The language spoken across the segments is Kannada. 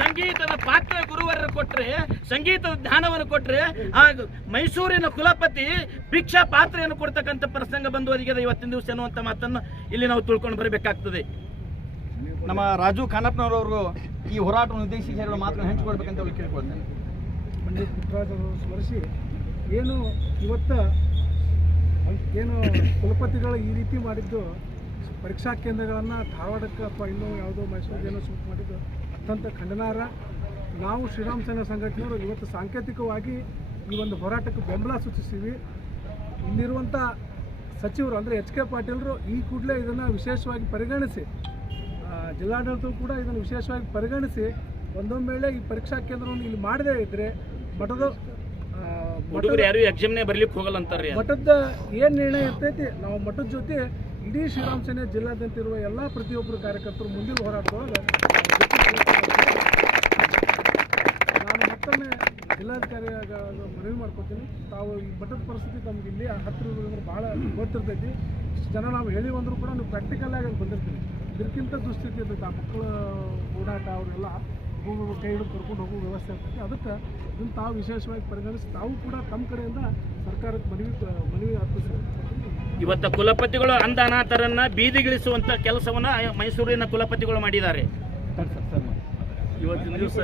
ಸಂಗೀತದ ಪಾತ್ರ ಗುರುವರನ್ನು ಕೊಟ್ಟರೆ ಸಂಗೀತದ ಜ್ಞಾನವನ್ನು ಕೊಟ್ಟರೆ ಆ ಮೈಸೂರಿನ ಕುಲಪತಿ ಭಿಕ್ಷಾ ಪಾತ್ರೆಯನ್ನು ಕೊಡ್ತಕ್ಕಂಥ ಪ್ರಸಂಗ ಬಂದು ಅದಕ್ಕೆ ಇವತ್ತಿನ ದಿವಸ ಅನ್ನುವಂಥ ಮಾತನ್ನು ಇಲ್ಲಿ ನಾವು ತಿಳ್ಕೊಂಡು ಬರಬೇಕಾಗ್ತದೆ. ನಮ್ಮ ರಾಜು ಖಾನಪ್ಪನವರವರು ಈ ಹೋರಾಟವನ್ನು ಉದ್ದೇಶಿಸಿ ಹೇಳುವ ಮಾತನ್ನು ಹಂಚಿಕೊಳ್ಬೇಕಂತ ಅವ್ರು ಕೇಳ್ಕೊಳ್ತೇನೆ. ಪಂಡಿತ್ ಪುಟ್ಟರಾಜ್ ಅವರು ಸ್ಮರಿಸಿ, ಏನು ಇವತ್ತು ಏನು ಕುಲಪತಿಗಳು ಈ ರೀತಿ ಮಾಡಿದ್ದು, ಪರೀಕ್ಷಾ ಕೇಂದ್ರಗಳನ್ನು ಧಾರವಾಡಕ್ಕೆ ಅಥವಾ ಇನ್ನೂ ಯಾವುದೋ ಮೈಸೂರಿಗೆ ಏನೋ ಶಿಫ್ಟ್ ಮಾಡಿದ್ದು ಅತ್ಯಂತ ಖಂಡನಾರ್ಹ. ನಾವು ಶ್ರೀರಾಮ್ ಸೇನಾ ಸಂಘಟನೆಯವರು ಇವತ್ತು ಸಾಂಕೇತಿಕವಾಗಿ ಈ ಒಂದು ಹೋರಾಟಕ್ಕೆ ಬೆಂಬಲ ಸೂಚಿಸ್ತೀವಿ. ಇಲ್ಲಿರುವಂಥ ಸಚಿವರು ಅಂದರೆ ಎಚ್ ಕೆ ಪಾಟೀಲರು ಈ ಕೂಡಲೇ ಇದನ್ನು ವಿಶೇಷವಾಗಿ ಪರಿಗಣಿಸಿ ಜಿಲ್ಲಾಡಳಿತವು ಕೂಡ ಇದನ್ನು ವಿಶೇಷವಾಗಿ ಪರಿಗಣಿಸಿ ಒಂದೊಂದು ವೇಳೆ ಈ ಪರೀಕ್ಷಾ ಕೇಂದ್ರವನ್ನು ಇಲ್ಲಿ ಮಾಡದೇ ಇದ್ದರೆ ಮಠದ ಯಾರು ಎಕ್ಸಾಮ್ನೇ ಬರ್ಲಿಕ್ಕೆ ಹೋಗಲ್ಲ ಅಂತಾರೆ. ಮಠದ ಏನು ನಿರ್ಣಯ ಇರ್ತೈತಿ ನಾವು ಮಠದ ಜೊತೆ ಇಡೀ ಶ್ರೀರಾಮ್ ಸೇನೆ ಜಿಲ್ಲಾದ್ಯಂತ ಇರುವ ಎಲ್ಲ ಪ್ರತಿಯೊಬ್ಬರು ಕಾರ್ಯಕರ್ತರು ಮುಂದಿನ ಹೋರಾಟದೊಳಗೆ ನಾನು ಮತ್ತೊಮ್ಮೆ ಜಿಲ್ಲಾಧಿಕಾರಿ ಮನವಿ ಮಾಡ್ಕೊತೀನಿ. ತಾವು ಈ ಮಠದ ಪರಿಸ್ಥಿತಿ ನಮ್ಗೆ ಇಲ್ಲಿ ಹತ್ತಿರ ಭಾಳ ಗೊತ್ತಿರ್ತೈತಿ. ಜನ ನಾವು ಹೇಳಿ ಬಂದರೂ ಕೂಡ ನೀವು ಪ್ರಾಕ್ಟಿಕಲ್ ಆಗಿ ಅಲ್ಲಿ ಬಂದಿರ್ತೀವಿ ಇದಕ್ಕಿಂತ ದುಸ್ಥಿತಿ ಇರ್ತೈತೆ. ಆ ಮಕ್ಕಳ ಓಡಾಟ, ಅವರೆಲ್ಲ ಕೈ ಹಿಡಿದು ಕರ್ಕೊಂಡು ಹೋಗೋ ವ್ಯವಸ್ಥೆ ಇರ್ತೈತಿ. ಅದಕ್ಕೆ ಇದನ್ನು ತಾವು ವಿಶೇಷವಾಗಿ ಪರಿಗಣಿಸಿ ತಾವು ಕೂಡ ತಮ್ಮ ಕಡೆಯಿಂದ ಸರ್ಕಾರಕ್ಕೆ ಮನವಿ ಮನವಿ ಅರ್ಪಿಸ್ತಾರೆ ಇವತ್ತ ಕುಲಪತಿಗಳು ಅಂಧ ಅನಾಥರನ್ನ ಬೀದಿಗಿಳಿಸುವಂತ ಕೆಲಸವನ್ನ ಮೈಸೂರಿನ ಕುಲಪತಿಗಳು ಮಾಡಿದ್ದಾರೆ. ಇವತ್ತಿನ ದಿವಸ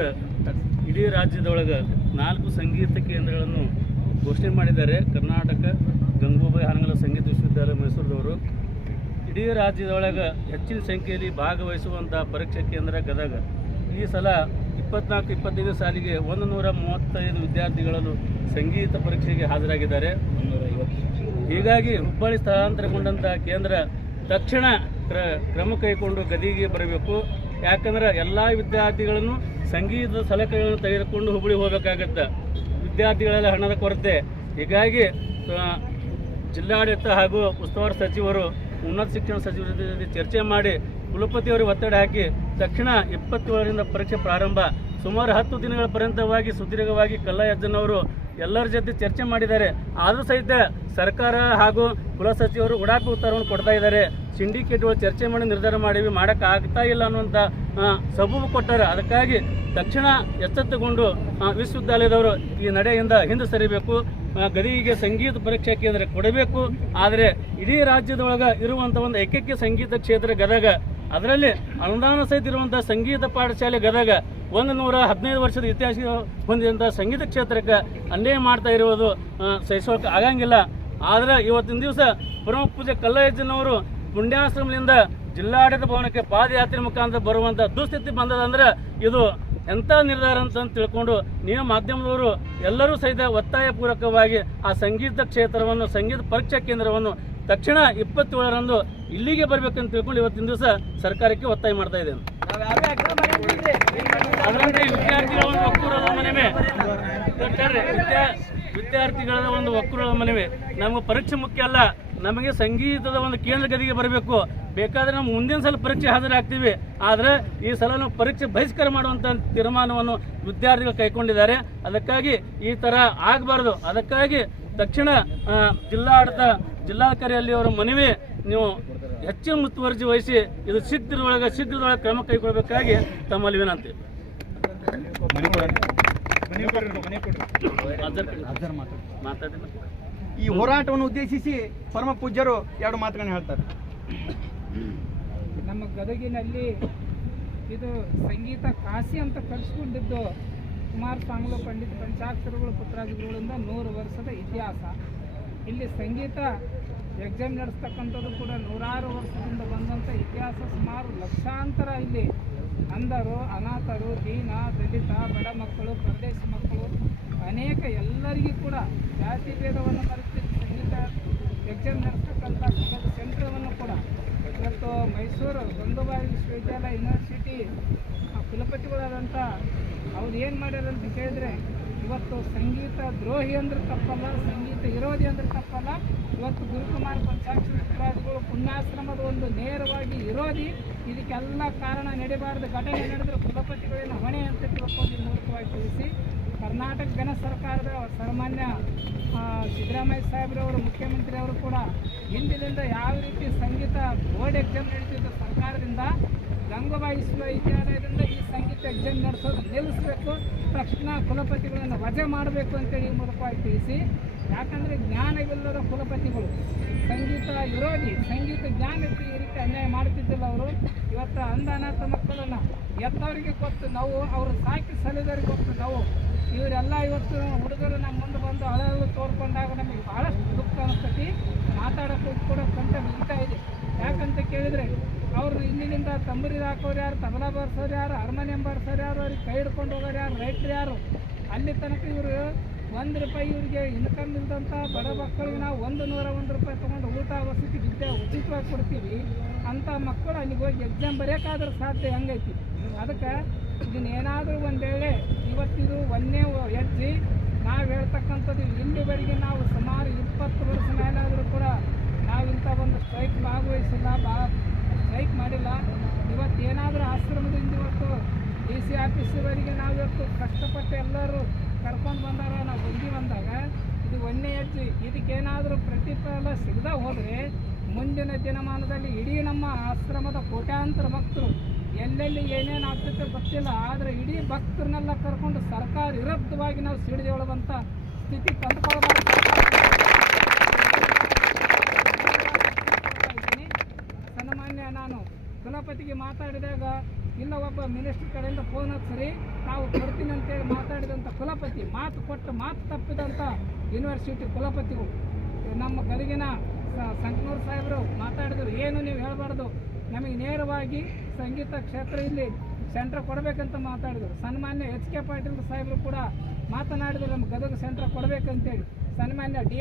ಇಡೀ ರಾಜ್ಯದೊಳಗೆ ನಾಲ್ಕು ಸಂಗೀತ ಕೇಂದ್ರಗಳನ್ನು ಘೋಷಣೆ ಮಾಡಿದ್ದಾರೆ. ಕರ್ನಾಟಕ ಗಂಗೂಬಾಯಿ ಹಾನಗಲ ಸಂಗೀತ ವಿಶ್ವವಿದ್ಯಾಲಯ ಮೈಸೂರಿನವರು. ಇಡೀ ರಾಜ್ಯದೊಳಗೆ ಹೆಚ್ಚಿನ ಸಂಖ್ಯೆಯಲ್ಲಿ ಭಾಗವಹಿಸುವಂಥ ಪರೀಕ್ಷಾ ಕೇಂದ್ರ ಗದಗ. ಈ ಸಲ ಇಪ್ಪತ್ನಾಲ್ಕು ಇಪ್ಪತ್ತೈದು ಸಾಲಿಗೆ ಒಂದು ನೂರ ಮೂವತ್ತೈದು ವಿದ್ಯಾರ್ಥಿಗಳನ್ನು ಸಂಗೀತ ಪರೀಕ್ಷೆಗೆ ಹಾಜರಾಗಿದ್ದಾರೆ. ಹೀಗಾಗಿ ಹುಬ್ಬಳ್ಳಿ ಸ್ಥಳಾಂತರಗೊಂಡಂಥ ಕೇಂದ್ರ ತಕ್ಷಣ ಕ್ರ ಕ್ರಮ ಕೈಗೊಂಡು ಗದಿಗೆ ಬರಬೇಕು. ಯಾಕಂದ್ರೆ ಎಲ್ಲ ವಿದ್ಯಾರ್ಥಿಗಳನ್ನು ಸಂಗೀತದ ಸಲಕರಣೆಗಳನ್ನು ತೆಗೆದುಕೊಂಡು ಹುಬ್ಬಳ್ಳಿ ಹೋಗಬೇಕಾಗತ್ತೆ. ವಿದ್ಯಾರ್ಥಿಗಳೆಲ್ಲ ಹಣದ ಕೊರತೆ. ಹೀಗಾಗಿ ಜಿಲ್ಲಾಡಳಿತ ಹಾಗೂ ಉಸ್ತುವಾರಿ ಸಚಿವರು, ಉನ್ನತ ಶಿಕ್ಷಣ ಸಚಿವರ ಜೊತೆ ಚರ್ಚೆ ಮಾಡಿ ಕುಲಪತಿಯವರಿಗೆ ಒತ್ತಡ ಹಾಕಿ ತಕ್ಷಣ ಇಪ್ಪತ್ತೇಳರಿಂದ ಪರೀಕ್ಷೆ ಪ್ರಾರಂಭ. ಸುಮಾರು ಹತ್ತು ದಿನಗಳ ಪರ್ಯಂತವಾಗಿ ಸುದೀರ್ಘವಾಗಿ ಕಲ್ಲಯ್ಯಜ್ಜನವರು ಎಲ್ಲರ ಜೊತೆ ಚರ್ಚೆ ಮಾಡಿದ್ದಾರೆ. ಆದರೂ ಸಹಿತ ಸರ್ಕಾರ ಹಾಗೂ ಕುಲಸಚಿವರು ಉಡಾಕು ಉತ್ತರವನ್ನು ಕೊಡ್ತಾ ಇದ್ದಾರೆ. ಸಿಂಡಿಕೇಟ್ಗಳು ಚರ್ಚೆ ಮಾಡಿ ನಿರ್ಧಾರ ಮಾಡಿವಿ ಮಾಡೋಕ್ಕಾಗ್ತಾ ಇಲ್ಲ ಅನ್ನುವಂಥ ಸಬೂಬು ಕೊಟ್ಟಾರೆ. ಅದಕ್ಕಾಗಿ ತಕ್ಷಣ ಎಚ್ಚೆತ್ತುಕೊಂಡು ವಿಶ್ವವಿದ್ಯಾಲಯದವರು ಈ ನಡೆಯಿಂದ ಹಿಂದೆ ಸರಿಬೇಕು. ಗದಗಿಗೆ ಗದಿಗೆ ಸಂಗೀತ ಪರೀಕ್ಷಾ ಕೇಂದ್ರ ಕೊಡಬೇಕು. ಆದರೆ ಇಡೀ ರಾಜ್ಯದೊಳಗೆ ಇರುವಂಥ ಒಂದು ಏಕೈಕ ಸಂಗೀತ ಕ್ಷೇತ್ರ ಗದಗ. ಅದರಲ್ಲಿ ಅನುದಾನ ಸಹಿತ ಇರುವಂಥ ಸಂಗೀತ ಪಾಠಶಾಲೆ ಗದಗ ಒಂದು ನೂರ ಹದಿನೈದು ವರ್ಷದ ಇತಿಹಾಸ ಹೊಂದಿದಂಥ ಸಂಗೀತ ಕ್ಷೇತ್ರಕ್ಕೆ ಅನ್ಯಾಯ ಮಾಡ್ತಾ ಇರುವುದು ಸಹಿಸೋಕೆ ಆಗಂಗಿಲ್ಲ. ಆದರೆ ಇವತ್ತಿನ ದಿವಸ ಪ್ರಮುಖ ಪೂಜೆ ಕಲ್ಲಯ್ಯಜ್ಜನವರು ಪುಣ್ಯಾಶ್ರಮದಿಂದ ಜಿಲ್ಲಾಡಳಿತ ಭವನಕ್ಕೆ ಪಾದಯಾತ್ರೆ ಮುಖಾಂತರ ಬರುವಂಥ ದುಸ್ಥಿತಿ ಬಂದದಂದ್ರೆ ಇದು ಎಂಥ ನಿರ್ಧಾರ ಅಂತ ತಿಳ್ಕೊಂಡು ನೀವು ಮಾಧ್ಯಮದವರು ಎಲ್ಲರೂ ಸಹಿತ ಒತ್ತಾಯಪೂರ್ವಕವಾಗಿ ಆ ಸಂಗೀತ ಕ್ಷೇತ್ರವನ್ನು, ಸಂಗೀತ ಪರೀಕ್ಷಾ ಕೇಂದ್ರವನ್ನು ತಕ್ಷಣ ಇಪ್ಪತ್ತೇಳರಂದು ಇಲ್ಲಿಗೆ ಬರ್ಬೇಕಂತ ತಿಳ್ಕೊಂಡು ಇವತ್ತಿನ ದಿವಸ ಸರ್ಕಾರಕ್ಕೆ ಒತ್ತಾಯ ಮಾಡ್ತಾ ಇದ್ದೇನೆ. ಅದರಂತೆ ವಿದ್ಯಾರ್ಥಿಗಳ ಒಂದು ಒಕ್ಕೂಟದ ಮನವಿ. ವಿದ್ಯಾರ್ಥಿಗಳ ಒಂದು ಒಕ್ಕೂಟದ ಮನವಿ. ನಮಗೆ ಪರೀಕ್ಷೆ ಮುಖ್ಯ ಅಲ್ಲ, ನಮಗೆ ಸಂಗೀತದ ಒಂದು ಕೇಂದ್ರ ಗದಿಗೆ ಬರಬೇಕು. ಬೇಕಾದ್ರೆ ನಾವು ಮುಂದಿನ ಸಲ ಪರೀಕ್ಷೆ ಹಾಜರಾಗ್ತೀವಿ. ಆದರೆ ಈ ಸಲ ನಾವು ಪರೀಕ್ಷೆ ಬಹಿಷ್ಕಾರ ಮಾಡುವಂಥ ತೀರ್ಮಾನವನ್ನು ವಿದ್ಯಾರ್ಥಿಗಳು ಕೈಕೊಂಡಿದ್ದಾರೆ ಅದಕ್ಕಾಗಿ ಈ ಥರ ಆಗಬಾರ್ದು. ಅದಕ್ಕಾಗಿ ತಕ್ಷಣ ಜಿಲ್ಲಾಡಳಿತ ಜಿಲ್ಲಾಧಿಕಾರಿಯಲ್ಲಿ ಅವರ ಮನವಿ ನೀವು ಹೆಚ್ಚಿನ ಮುತುವರ್ಜಿ ವಹಿಸಿ ಇದು ಶೀಘ್ರದೊಳಗೆ ಶೀಘ್ರದೊಳಗೆ ಕ್ರಮ ಕೈಗೊಳ್ಳಬೇಕಾಗಿ ತಮ್ಮಲ್ಲಿ ವಿನಂತಿ. ಮಾತಾಡಿ ಈ ಹೋರಾಟವನ್ನು ಉದ್ದೇಶಿಸಿ ಪರಮ ಪೂಜ್ಯರು ಎರಡು ಮಾತುಗಳನ್ನು ಹೇಳ್ತಾರೆ. ನಮ್ಮ ಗದಗಿನಲ್ಲಿ ಇದು ಸಂಗೀತ ಕಾಸಿ ಅಂತ ಕರೆಸ್ಕೊಂಡಿದ್ದು ಕುಮಾರ್ ಸಾಂಗ್ಲು ಪಂಡಿತ ಪಂಚಾಕ್ಷರಗಳು ಪುತ್ರಾದಿಗಳಿಂದ ನೂರು ವರ್ಷದ ಇತಿಹಾಸ. ಇಲ್ಲಿ ಸಂಗೀತ ಎಕ್ಸಾಮ್ ನಡೆಸ್ತಕ್ಕಂಥದ್ದು ಕೂಡ ನೂರಾರು ವರ್ಷದಿಂದ ಬಂದಂಥ ಇತಿಹಾಸ ಸುಮಾರು ಲಕ್ಷಾಂತರ ಇಲ್ಲಿ ಅಂಧರು, ಅನಾಥರು, ದೀನ, ದಲಿತ, ಬಡ ಮಕ್ಕಳು, ಪ್ರದೇಶ ಮಕ್ಕಳು, ಅನೇಕ ಎಲ್ಲರಿಗೂ ಕೂಡ ಜಾತಿ ಭೇದವನ್ನು ಮರೆತು ಸಂಗೀತ ಎಕ್ಸಾಮ್ ನಡೆಸ್ತಕ್ಕಂಥ ಗದಗ ಸೆಂಟ್ರವನ್ನು ಕೂಡ ಇವತ್ತು ಮೈಸೂರು ಗಂಗೂಬಾಯಿ ವಿಶ್ವವಿದ್ಯಾಲಯ ಯೂನಿವರ್ಸಿಟಿ ಕುಲಪತಿಗಳಾದಂಥ ಅವ್ರು ಏನು ಮಾಡ್ಯಾರಂತ ಕೇಳಿದ್ರೆ, ಇವತ್ತು ಸಂಗೀತ ದ್ರೋಹಿ ಅಂದ್ರೆ ತಪ್ಪಲ್ಲ, ಸಂಗೀತ ವಿರೋಧಿ ಅಂದ್ರೆ ತಪ್ಪಲ್ಲ. ಇವತ್ತು ಗುರುಕುಮಾರ್ ಪಂಚಾಕ್ಷರ ಪುತ್ರಾದಿಗಳು ಪುಣ್ಯಾಶ್ರಮದ ಒಂದು ನೇರವಾಗಿ ವಿರೋಧಿ. ಇದಕ್ಕೆಲ್ಲ ಕಾರಣ ನಡಿಬಾರದು. ಘಟನೆ ನಡೆದ್ರೆ ಕುಲಪತಿಗಳೇನು ಹೊಣೆ ಅಂತ ತಿಳ್ಕೊಂಡು ಮೂಲಕವಾಗಿ ತಿಳಿಸಿ, ಕರ್ನಾಟಕ ಜನ ಸರ್ಕಾರದ ಸಾಮಾನ್ಯ ಸಿದ್ದರಾಮಯ್ಯ ಸಾಹೇಬ್ರವರು ಮುಖ್ಯಮಂತ್ರಿ ಅವರು ಕೂಡ ಹಿಂದಿನಿಂದ ಯಾವ ರೀತಿ ಸಂಗೀತ ಬೋರ್ಡ್ ಎಕ್ಸಾಮ್ ನಡೀತಿದ್ದ ಸರ್ಕಾರದಿಂದ ಗಂಗಾಬಾಯಿ ವಿಶ್ವವಿದ್ಯಾಲಯದಿಂದ ಈ ಸಂಗೀತ ಎಕ್ಸಾಮ್ ನಡೆಸೋದು ನಿಲ್ಲಿಸಬೇಕು. ತಕ್ಷಣ ಕುಲಪತಿಗಳನ್ನು ವಜೆ ಮಾಡಬೇಕು ಅಂತೇಳಿ ಈ ಮೂಲಕವಾಗಿ ತಿಳಿಸಿ. ಯಾಕಂದರೆ ಜ್ಞಾನವಿಲ್ಲದ ಕುಲಪತಿಗಳು, ಸಂಗೀತ ವಿರೋಧಿ, ಸಂಗೀತ ಜ್ಞಾನಕ್ಕೆ ಈ ರೀತಿ ಅನ್ಯಾಯ ಮಾಡ್ತಿದ್ದಿಲ್ಲ ಅವರು. ಇವತ್ತು ಅಂಧ ಅನಾಥ ಮಕ್ಕಳನ್ನು ಎತ್ತವರಿಗೆ ಕೊಟ್ಟು ನಾವು ಅವರು ಸಾಕಿ ಸಲಿದವರಿಗೆ ಕೊಟ್ಟು ನಾವು ಇವರೆಲ್ಲ ಇವತ್ತು ಹುಡುಗರು ನಮ್ಮ ಮುಂದೆ ಬಂದು ಅಳಲು ತೋರ್ಕೊಂಡಾಗ ನಮಗೆ ಭಾಳಷ್ಟು ದುಃಖ ಅನಿಸ್ತೈತಿ. ಮಾತಾಡೋಕ್ಕೂ ಕೂಡ ಕಂಠ ಮುಗಿತಾ ಇದೆ. ಯಾಕಂತ ಕೇಳಿದರೆ ಅವರು ಇಲ್ಲಿನಿಂದ ತಂಬೂರಿ ಹಾಕೋರು ಯಾರು, ತಬಲಾ ಬಾರಿಸೋರು ಯಾರು ಹಾರ್ಮೋನಿಯಂ ಬಾರಿಸೋರು ಯಾರು, ಅವ್ರಿಗೆ ಕೈ ಹಿಡ್ಕೊಂಡು ಹೋಗೋರು ಯಾರು ರೈಟ್ರು ಯಾರು? ಅಲ್ಲಿ ತನಕ ಇವರು ಒಂದು ರೂಪಾಯಿ ಇವರಿಗೆ ಇನ್ಕಮ್ ಇಲ್ದಂಥ ಬಡ ಮಕ್ಕಳಿಗೆ ನಾವು ಒಂದು ನೂರ ಒಂದು ರೂಪಾಯಿ ತೊಗೊಂಡು ಊಟ, ವಸತಿ, ವಿದ್ಯೆ ಉಚಿತವಾಗಿ ಕೊಡ್ತೀವಿ ಅಂಥ ಮಕ್ಕಳು ಅಲ್ಲಿಗೆ ಹೋಗಿ ಎಕ್ಸಾಮ್ ಬರೆಯೋಕ್ಕಾದ್ರೂ ಸಾಧ್ಯ ಹಂಗೈತಿ? ಅದಕ್ಕೆ ಇದನ್ನ ಏನಾದರೂ ಒಂದು ವೇಳೆ ಇವತ್ತಿದು ಒಂದೇ ಹೆಜ್ಜೆ, ನಾವು ಹೇಳ್ತಕ್ಕಂಥದ್ದು ಇಲ್ಲಿವರೆಗೆ ನಾವು ಸುಮಾರು ಇಪ್ಪತ್ತು ವರ್ಷ ಮೇಲಾದರೂ ಕೂಡ ನಾವು ಇಂಥ ಒಂದು ಸ್ಟ್ರೈಕ್ ಭಾಗವಹಿಸಿಲ್ಲ, ಬಾ ಸ್ಟ್ರೈಕ್ ಮಾಡಿಲ್ಲ. ಇವತ್ತು ಏನಾದರೂ ಆಶ್ರಮದಿಂದ ಇವತ್ತು ಡಿ ಸಿ ಆಫೀಸ್ವರೆಗೆ ನಾವು ಇವತ್ತು ಕಷ್ಟಪಟ್ಟು ಎಲ್ಲರೂ ಕರ್ಕೊಂಡು ಬಂದಾರ. ನಾವು ಬಂದು ಬಂದಾಗ ಇದು ಒಂದೇ ಹೆಜ್ಜೆ. ಇದಕ್ಕೇನಾದರೂ ಪ್ರತಿಫಲ ಸಿಗದ ಹೋದರೆ ಮುಂದಿನ ದಿನಮಾನದಲ್ಲಿ ಇಡೀ ನಮ್ಮ ಆಶ್ರಮದ ಕೋಟ್ಯಾಂತರ ಭಕ್ತರು, ಎಲ್ಲೆಲ್ಲಿ ಏನೇನು ಆಗ್ತೈತೆ ಗೊತ್ತಿಲ್ಲ. ಆದರೆ ಇಡೀ ಭಕ್ತರನ್ನೆಲ್ಲ ಕರ್ಕೊಂಡು ಸರ್ಕಾರ ವಿರುದ್ಧವಾಗಿ ನಾವು ಸಿಡಿದೇಳುವಂಥ ಸ್ಥಿತಿ ತಂದುಕೊಳ್ಳಬಾರದು ಸನ್ಮಾನ್ಯ ನಾನು ಕುಲಪತಿಗೆ ಮಾತಾಡಿದಾಗ, ಇಲ್ಲ ಒಬ್ಬ ಮಿನಿಸ್ಟರ್ ಕಡೆಯಿಂದ ಫೋನ್ ಹಚ್ಚಿರಿ ನಾವು ಕೊಡ್ತೀನಿ ಅಂತೇಳಿ ಮಾತಾಡಿದಂಥ ಕುಲಪತಿ, ಮಾತು ಕೊಟ್ಟು ಮಾತು ತಪ್ಪಿದಂಥ ಯೂನಿವರ್ಸಿಟಿ ಕುಲಪತಿಗಳು. ನಮ್ಮ ಗದಗಿನ ಸಂಕನೂರು ಸಾಹೇಬರು ಮಾತಾಡಿದ್ರು, ಏನು ನೀವು ಹೇಳಬಾರ್ದು. ನಮಗೆ ನೇರವಾಗಿ ಸಂಗೀತ ಕ್ಷೇತ್ರ ಇಲ್ಲಿ ಸೆಂಟ್ರ್ ಕೊಡಬೇಕಂತ ಮಾತಾಡಿದರು. ಸನ್ಮಾನ್ಯ ಎಚ್ ಕೆ ಪಾಟೀಲ್ ಸಾಹೇಬರು ಕೂಡ ಮಾತನಾಡಿದರು ನಮ್ಮ ಗದಗ ಸೆಂಟ್ರ್ ಕೊಡಬೇಕಂತೇಳಿ. ಸನ್ಮಾನ್ಯ ಡಿ